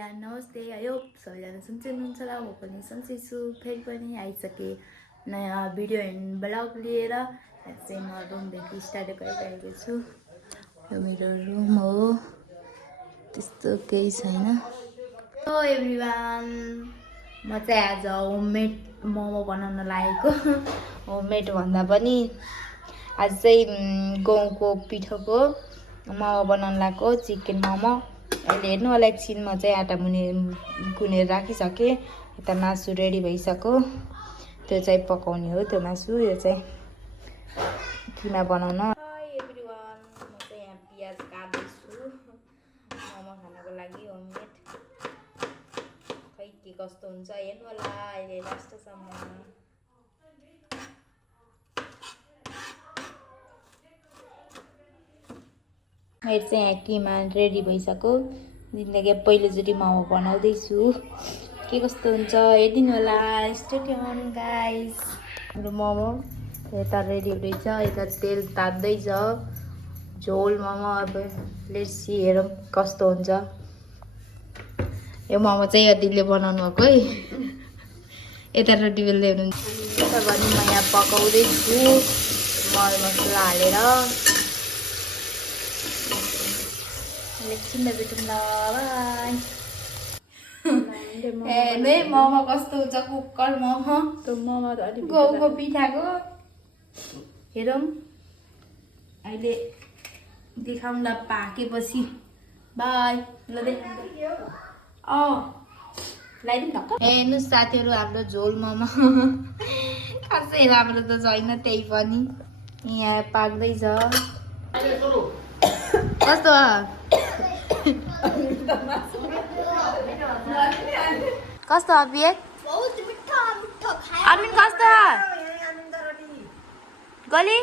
बिहान नमस्ते आयो सबैजना सन्चै हुनुहुन्छ होला म पनि सन्चै छु फेरि पनि आइसके नयाँ भिडियो एन्ड ब्लग लिएर चाहिँ म रुमदेखि स्टार्ट गरिरहेको छु यो मेरो रुम हो त्यस्तो केही छैन हेलो एभ्रिवान म चाहिँ आज होममेड मोमो बनाउन लागेको होममेड भन्दा पनि आज चाहिँ गहुँको पिठोको मोमो बनाउन लागेको चिकन मोमो अहिले हेर्नु होला एकछिन म चाहिँ आटा गुनेर राखिसकेँ यता मासु रेडी भइसक्यो त्यो चाहिँ पकाउने हो त्यो मासु यो चाहिँ किमा बनाउन एभ्रिवान म चाहिँ यहाँ पियाज काट्दैछु मोमो खानको लागि होममेड खै के कस्तो हुन्छ हेर्नु होला अहिले लास्टसम्म मेरो चाहिँ यहाँ किमा रेडी भइसक्यो जिन्दगी पहिलोचोटि मोमो बनाउँदैछु के कस्तो हुन्छ हेरिदिनु होला स्टे ट्युन गाइस हाम्रो मोमो यता रेडी हुँदैछ यता तेल तात्दैछ झोल मोमो अब लेट्स सी हेरौँ कस्तो हुन्छ यो मोमो चाहिँ यतिले बनाउनु भएको है यता रोटी बेल्दै हुनुहुन्छ त्यसो भने म यहाँ पकाउँदैछु मसला हालेर एकछिन भेटौँ ल बाई मोमो कस्तो हुन्छ कुकर मोमो गहुँको पिठाको हेरौँ अहिले देखाउँ ल पाकेपछि बाई ल लगाइदिउँ ढक्क हेर्नुहोस् साथीहरू हाम्रो झोल मोमो खासै राम्रो त छैन त्यही पनि यहाँ पाक्दैछ कस्तो कस्तो अभियत अमिन कस्तो गली